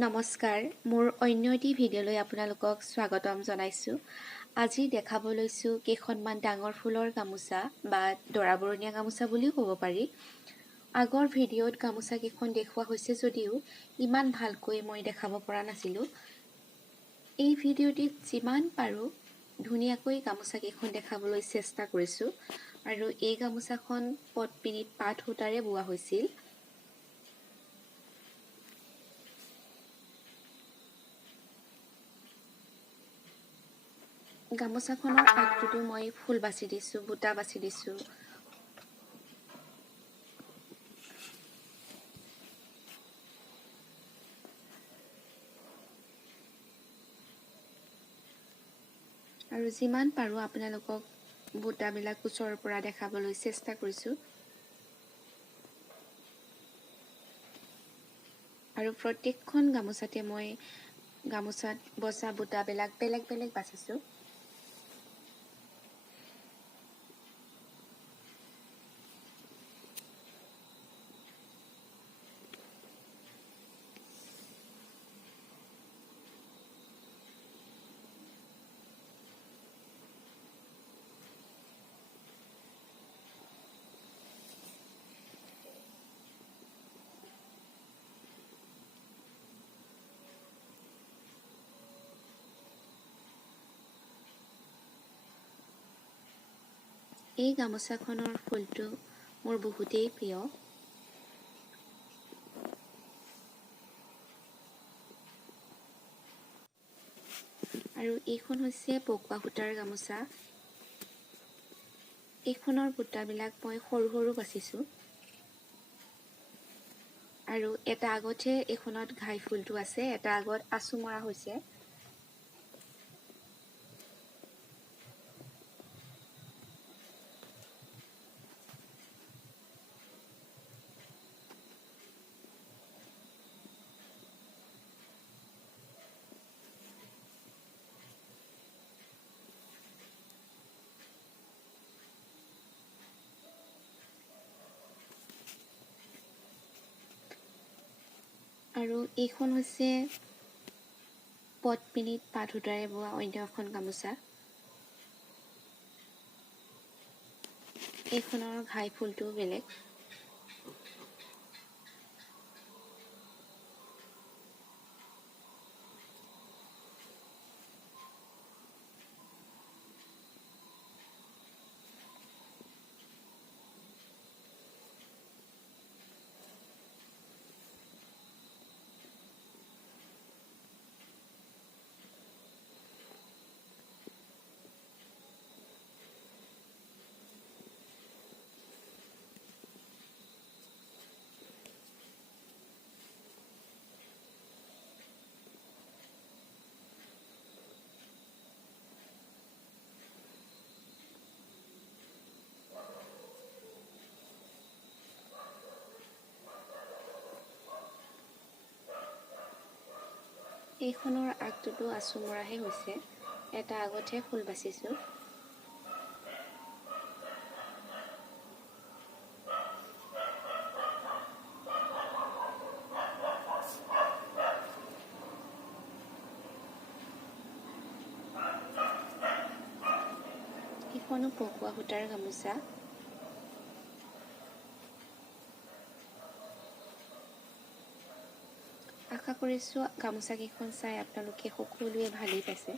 নমস্কাৰ, মোৰ অন্য এটি ভিডিঅ'লৈ আপোনালোকক স্বাগতম জনাইছোঁ। আজি দেখাব লৈছোঁ কেইখনমান ডাঙৰ ফুলৰ গামোচা বা দৰা বৰণীয়া গামোচা বুলিও ক'ব পাৰি। আগৰ ভিডিঅ'ত গামোচা কেইখন দেখুওৱা হৈছে যদিও ইমান ভালকৈ মই দেখাব পৰা নাছিলোঁ। এই ভিডিঅ'টিত যিমান পাৰোঁ ধুনীয়াকৈ গামোচা কেইখন দেখাবলৈ চেষ্টা কৰিছোঁ আৰু এই গামোচাখন পটপিনিত পাট সূতাৰে বোৱা হৈছিল। গামোচাখনৰ আগটোতো মই ফুল বাছি দিছোঁ, বুটা বাছি দিছোঁ। আৰু যিমান পাৰোঁ আপোনালোকক বুটাবিলাক ওচৰৰ পৰা দেখাবলৈ চেষ্টা কৰিছোঁ। আৰু প্ৰত্যেকখন গামোচাতে মই গামোচাত বচা বুটাবিলাক বেলেগ বেলেগ বাচিছোঁ। এই গামোচাখনৰ ফুলটো মোৰ বহুতেই প্ৰিয়। আৰু এইখন হৈছে পকোৱা সূতাৰ গামোচা। এইখনৰ বুটাবিলাক মই সৰু সৰু বাচিছোঁ। আৰু এটা আগতহে এইখনত ঘাই ফুলটো আছে, এটা আগত আঁচু মৰা হৈছে। আৰু এইখন হৈছে পটপিনিত পাট সূতাৰে বোৱা অন্য এখন গামোচা। এইখনৰ ঘাই ফুলটো বেলেগ। এইখনৰ আগটোতো আঁচু মৰাহে হৈছে, এটা আগতহে ফুল বাচিছোঁ। এইখনো পকোৱা সূতাৰ গামোচা। আশা কৰিছোঁ গামোচা কেইখন চাই আপোনালোকে সকলোৱে ভালেই পাইছে।